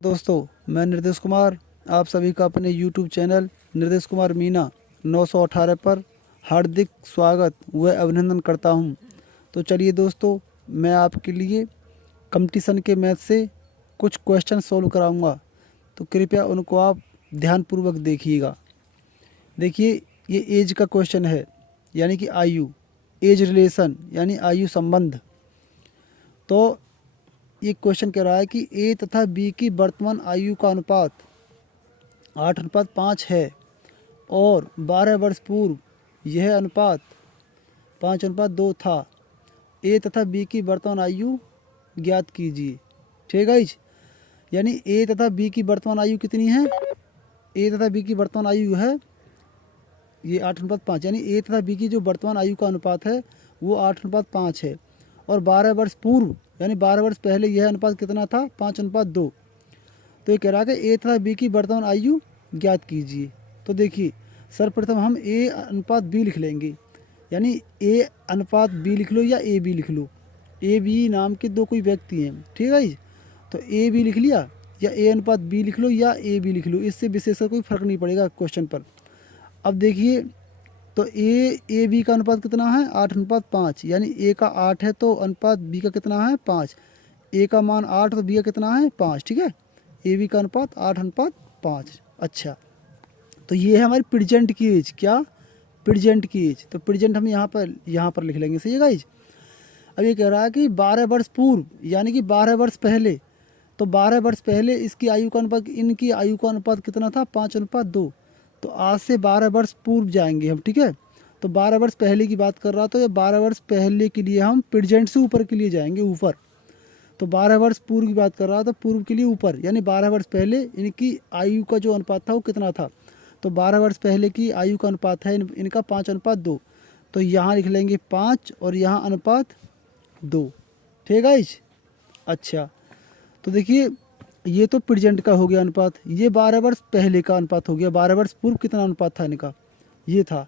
दोस्तों, मैं निर्देश कुमार आप सभी का अपने YouTube चैनल निर्देश कुमार मीना 918 पर हार्दिक स्वागत व अभिनंदन करता हूं। तो चलिए दोस्तों, मैं आपके लिए कंपटीशन के मैथ से कुछ क्वेश्चन सॉल्व कराऊंगा, तो कृपया उनको आप ध्यानपूर्वक देखिएगा। देखिए, ये एज का क्वेश्चन है, यानी कि आयु, एज रिलेशन यानी आयु संबंध। तो ये क्वेश्चन कह रहा है कि ए तथा बी की वर्तमान आयु का अनुपात 8:5 है और 12 वर्ष पूर्व यह अनुपात 5:2 था। ए तथा बी की वर्तमान आयु ज्ञात कीजिए। ठीक है, यानी ए तथा बी की वर्तमान आयु कितनी है? ए तथा बी की वर्तमान आयु है ये 8:5, यानी ए तथा बी की जो वर्तमान आयु का अनुपात है वो 8:5 है। और 12 वर्ष पूर्व यानी 12 वर्ष पहले यह अनुपात कितना था? 5:2। तो ये कह रहा है कि ए तथा बी की वर्तमान आयु ज्ञात कीजिए। तो देखिए, सर्वप्रथम हम ए अनुपात बी लिख लेंगे, यानी ए अनुपात बी लिख लो या ए बी लिख लो। ए बी नाम के दो कोई व्यक्ति हैं, ठीक है। तो ए बी लिख लिया या ए अनुपात बी लिख लो या ए बी लिख लो, इससे विशेष कोई फ़र्क नहीं पड़ेगा क्वेश्चन पर। अब देखिए, तो ए बी का अनुपात कितना है? 8:5, यानी ए का 8 है तो अनुपात बी का कितना है? 5। ए का मान 8 तो बी का कितना है? 5, ठीक है। ए बी का अनुपात 8:5। अच्छा, तो ये है हमारी प्रेजेंट की एज। क्या? प्रेजेंट की एज। तो प्रेजेंट हम यहाँ पर लिख लेंगे, सही है गाइज। अब ये कह रहा है कि 12 वर्ष पूर्व यानी कि 12 वर्ष पहले, तो 12 वर्ष पहले इसकी आयु का अनुपात, इनकी आयु का अनुपात कितना था? 5:2। तो आज से 12 वर्ष पूर्व जाएंगे हम, ठीक है। तो 12 वर्ष पहले की बात कर रहा, तो ये 12 वर्ष पहले के लिए हम प्रेजेंट से ऊपर के लिए जाएंगे, ऊपर। तो 12 वर्ष पूर्व की बात कर रहा तो पूर्व के लिए ऊपर, यानी 12 वर्ष पहले इनकी आयु का जो अनुपात था वो कितना था? तो 12 वर्ष पहले की आयु का अनुपात है इनका 5:2। तो यहाँ लिख लेंगे 5 और यहाँ अनुपात 2, ठीक है। अच्छा, तो देखिए, ये तो प्रेजेंट का हो गया अनुपात। ये 12 वर्ष पहले का अनुपात हो गया। 12 वर्ष पूर्व कितना अनुपात था इनका? ये था।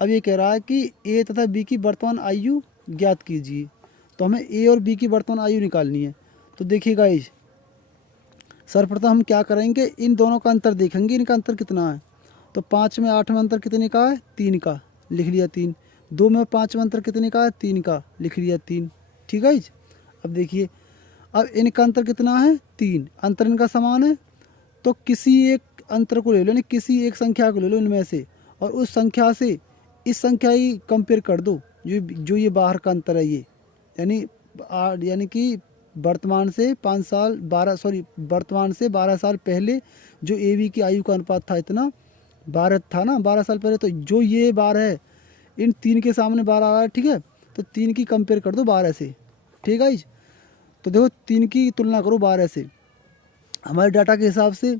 अब ये कह रहा है कि ए तथा बी की वर्तमान आयु ज्ञात कीजिए। तो हमें ए और बी की वर्तमान आयु निकालनी है। तो देखिए गाइज, सर्वप्रथम हम क्या करेंगे, इन दोनों का अंतर देखेंगे, इनका अंतर कितना है। तो 5 में 8 में अंतर कितने का है? 3 का, लिख लिया 3। 2 में 5 में अंतर कितने का है? 3 का, लिख लिया 3, ठीक है। अब देखिए, अब इनका अंतर कितना है? 3। अंतर इनका समान है, तो किसी एक अंतर को ले लो, यानी किसी एक संख्या को ले लो इनमें से, और उस संख्या से इस संख्या ही कंपेयर कर दो, जो ये बाहर का अंतर है ये, यानी कि वर्तमान से 5 साल 12 सॉरी वर्तमान से 12 साल पहले जो ए बी की आयु का अनुपात था इतना 12 था ना, 12 साल पहले। तो जो ये 12 है, इन 3 के सामने 12 आ रहा है, ठीक है। तो 3 की कंपेयर कर दो 12 से, ठीक है। तो देखो, 3 की तुलना करो 12 से। हमारे डाटा के हिसाब से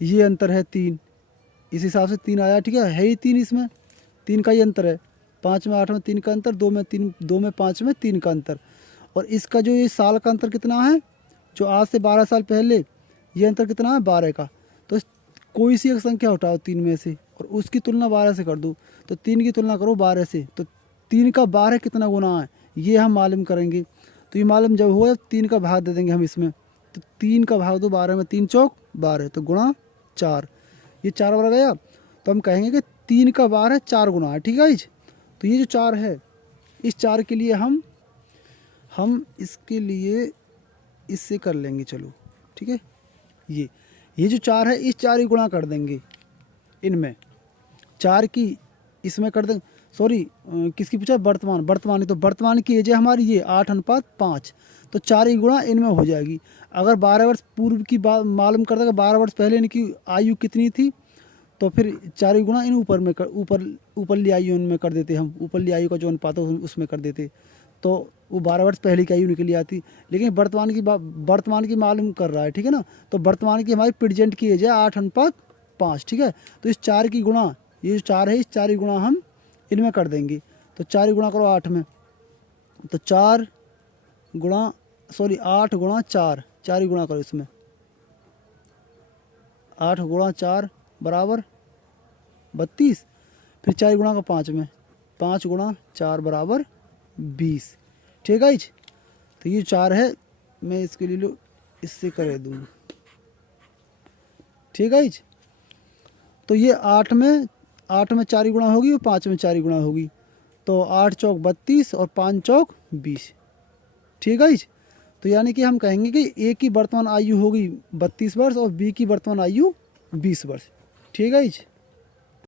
ये अंतर है 3, इस हिसाब से 3 आया, ठीक है ही 3, इसमें 3 का ही अंतर है। 5 में 8 में 3 का अंतर, 2 में 3, 2 में 5 में 3 का अंतर। और इसका जो ये साल का अंतर कितना है, जो आज से 12 साल पहले, ये अंतर कितना है? 12 का। तो कोई सी एक संख्या उठाओ 3 में से और उसकी तुलना 12 से कर दो। तो 3 की तुलना करो 12 से, तो 3 का 12 कितना गुना है ये हम मालूम करेंगे। तो ये मालूम जब हो 3 का भाग दे देंगे हम इसमें। तो 3 का भाग दो 12 में, 3 चौक 12, तो गुणा 4, ये 4 बार गया। तो हम कहेंगे कि 3 का 12 4 गुना है, ठीक है। तो ये जो 4 है, इस 4 के लिए हम इसके लिए इससे कर लेंगे, चलो ठीक है। ये जो 4 है, इस 4 ही गुणा कर देंगे इनमें, 4 की इसमें कर देंगे। सॉरी, किसकी पूछा? वर्तमान। तो वर्तमान की एज है हमारी ये 8:5, तो 4 ही गुणा इनमें हो जाएगी। अगर 12 वर्ष पूर्व की बात मालूम कर देगा, 12 वर्ष पहले इनकी आयु कितनी थी, तो फिर 4 ही गुणा इन ऊपरली आयु इनमें कर देते हम, ऊपरली आयु का जो अनुपात है उसमें कर देते, तो वो 12 वर्ष पहले की आयु निकली आती। लेकिन वर्तमान की मालूम कर रहा है, ठीक है ना। तो वर्तमान की हमारी प्रेजेंट की एज है 8:5, ठीक है। तो इस 4 की गुणा, ये जो 4 है, इस 4 की गुणा हम इनमें कर देंगे। तो 4 ही गुणा करो 8 में, तो 8 गुणा 4, 4 ही गुणा करो इसमें, 8 गुणा 4 बराबर 32। फिर 4 गुणा का 5 में, 5 गुणा 4 बराबर 20, ठीक है। तो ये 4 है, मैं इसके लिए लो इससे कर दूँ, ठीक है जी। तो ये 8 में 4 गुणा होगी और 5 में 4 गुणा होगी, तो 8 चौक 32 और 5 चौक 20। ठीक है जी। तो यानी कि हम कहेंगे कि ए की वर्तमान आयु होगी 32 वर्ष और बी की वर्तमान आयु 20 वर्ष। ठीक है जी।